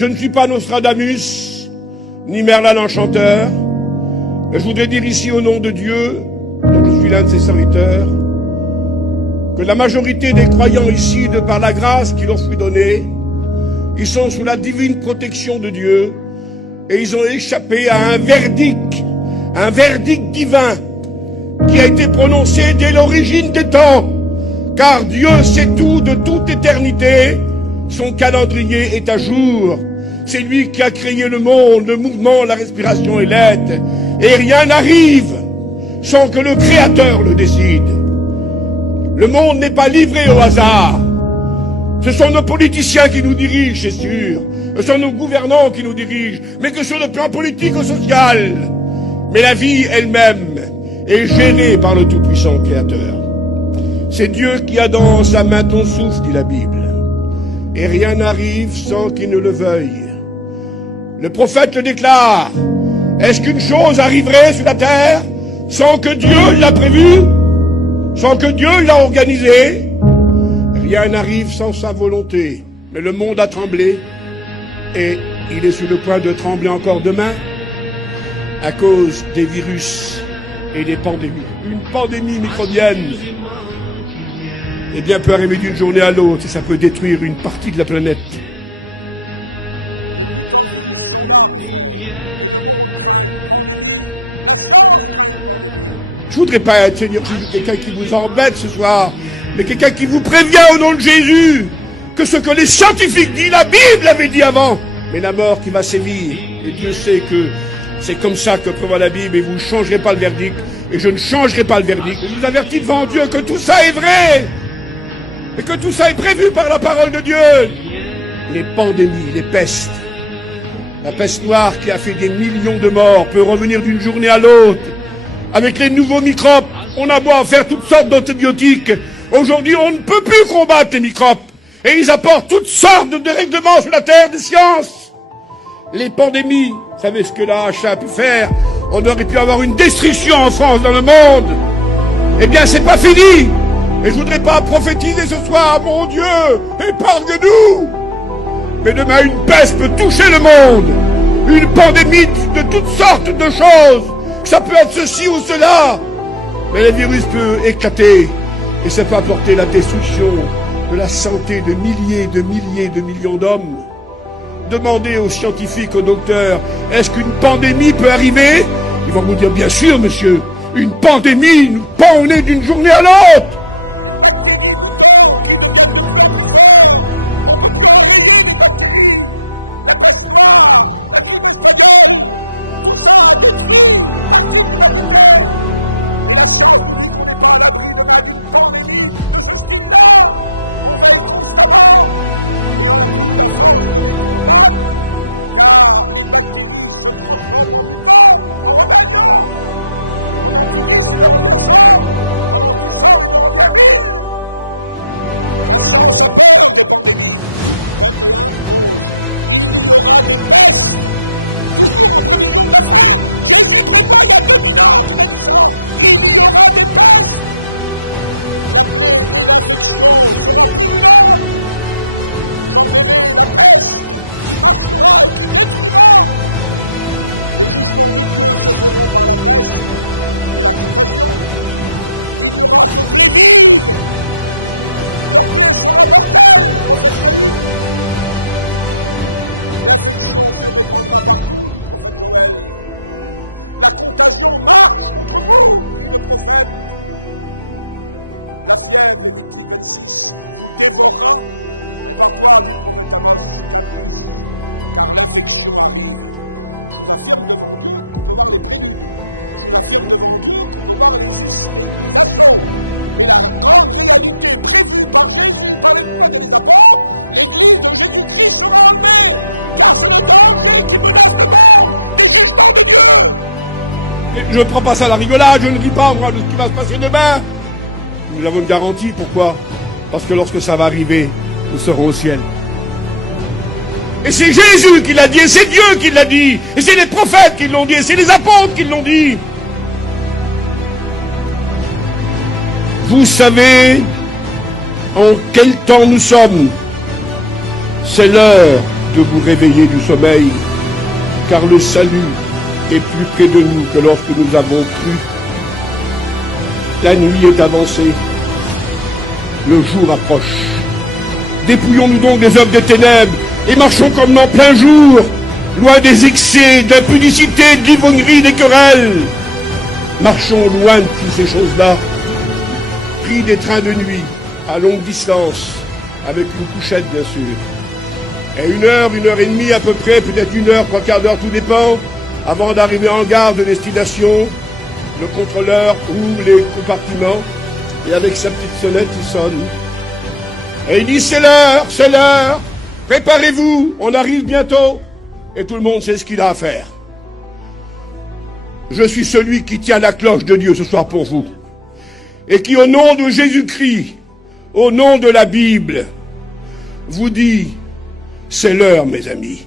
Je ne suis pas Nostradamus, ni Merlin l'Enchanteur, mais je voudrais dire ici au nom de Dieu, dont je suis l'un de ses serviteurs, que la majorité des croyants ici, de par la grâce qui leur fut donnée, ils sont sous la divine protection de Dieu et ils ont échappé à un verdict divin qui a été prononcé dès l'origine des temps, car Dieu sait tout de toute éternité, son calendrier est à jour. C'est lui qui a créé le monde, le mouvement, la respiration et l'être, et rien n'arrive sans que le Créateur le décide. Le monde n'est pas livré au hasard. Ce sont nos politiciens qui nous dirigent, c'est sûr. Ce sont nos gouvernants qui nous dirigent, mais que sur le plan politique ou social. Mais la vie elle-même est gérée par le Tout-Puissant Créateur. C'est Dieu qui a dans sa main ton souffle, dit la Bible. Et rien n'arrive sans qu'il ne le veuille. Le prophète le déclare. Est-ce qu'une chose arriverait sur la terre sans que Dieu l'a prévu, sans que Dieu l'a organisé? Rien n'arrive sans sa volonté. Mais le monde a tremblé et il est sur le point de trembler encore demain à cause des virus et des pandémies. Une pandémie microbienne, eh bien, peut arriver d'une journée à l'autre et ça peut détruire une partie de la planète. Les mutants virus sont là, mes frères, et le monde craint une pandémie. La science craint une pandémie. Je voudrais pas être, Seigneur Jésus, quelqu'un qui vous embête ce soir, mais quelqu'un qui vous prévient au nom de Jésus que ce que les scientifiques disent, la Bible avait dit avant, mais la mort qui va sévir. Et Dieu sait que c'est comme ça que prévoit la Bible et vous ne changerez pas le verdict, et je ne changerai pas le verdict. Je vous avertis devant Dieu que tout ça est vrai, et que tout ça est prévu par la parole de Dieu. Les pandémies, les pestes, la peste noire qui a fait des millions de morts peut revenir d'une journée à l'autre. Avec les nouveaux microbes, on a beau faire toutes sortes d'antibiotiques. Aujourd'hui, on ne peut plus combattre les microbes. Et ils apportent toutes sortes de dérèglements sur la terre des sciences. Les pandémies, vous savez ce que la H a pu faire? On aurait pu avoir une destruction en France, dans le monde. Eh bien, c'est pas fini. Et je voudrais pas prophétiser ce soir, mon Dieu, épargne-nous. Mais demain, une peste peut toucher le monde. Une pandémie de toutes sortes de choses. Ça peut être ceci ou cela. Mais le virus peut éclater. Et ça peut apporter la destruction de la santé de milliers, de millions d'hommes. Demandez aux scientifiques, aux docteurs, est-ce qu'une pandémie peut arriver? Ils vont vous dire, bien sûr, monsieur. Une pandémie nous pend au nez d'une journée à l'autre. Les bactéries mutantes qui deviennent de plus en plus fortes. On ne peut plus enrayer les bactéries. La peste noire, la grippe espagnole, tout ça a détruit une partie de l'humanité. Et la science nous dit qu'on n'est pas à l'abri demain d'une pandémie de ce style-là. On veille constamment et on n'a plus la force de les combattre car les bactéries se transforment en mutants, en rébellion. On en tue 10, il en revient 100. On en tue 100, il en revient 1000. La science a peur des pandémies. 21, 11. Il y aura des pestes. Toujours en prévision de la fin. Jésus prévoit, il y a 2000 ans qu'il a dit ça. Il y aura des pestes. La plaie et l'infection sera purulente. J'enverrai la peste qui marchera et qui détruira. Les jugements de Dieu se feront par la peste et la contagion. Il n'y aura que plaie vive. Leur plaie sera mortelle, prophète Nahum. L'infection se répandra partout, dit le prophète Joël. La contagion marche contre vous, dit le prophète. La fièvre, Lévitique 26, vous dévorera. Prépare-toi, dit le prophète Amos 4:10, car l'infection arrive. Je vous affirme devant Dieu qu'on peut voir les préludes. Je vous affirme devant Dieu qu'on peut voir les assauts. Mais la grande réalité prévue par Jésus, par les prophètes et les apôtres, l'église de Jésus-Christ sera enlevée. Car c'est le danger qui menace le monde des jugements de Dieu. Et je ne prends pas ça à la rigolade, je ne dis pas moi de ce qui va se passer demain. Nous avons une garantie, pourquoi? Parce que lorsque ça va arriver, nous serons au ciel. Et c'est Jésus qui l'a dit, et c'est Dieu qui l'a dit, et c'est les prophètes qui l'ont dit, et c'est les apôtres qui l'ont dit. Vous savez en quel temps nous sommes. C'est l'heure de vous réveiller du sommeil, car le salut est plus près de nous que lorsque nous avons cru. La nuit est avancée, le jour approche. Dépouillons-nous donc des œuvres des ténèbres et marchons comme en plein jour, loin des excès, de l'impudicité, de l'ivognerie, des querelles. Marchons loin de toutes ces choses-là, pris des trains de nuit, à longue distance, avec une couchette bien sûr. Et 1 heure, 1 heure et demie à peu près, peut-être 1 heure, 3/4 d'heure, tout dépend, avant d'arriver en gare de destination, le contrôleur ouvre les compartiments, et avec sa petite sonnette, il sonne. Et il dit, c'est l'heure, préparez-vous, on arrive bientôt. Et tout le monde sait ce qu'il a à faire. Je suis celui qui tient la cloche de Dieu ce soir pour vous. Et qui, au nom de Jésus-Christ, au nom de la Bible, vous dit, c'est l'heure, mes amis.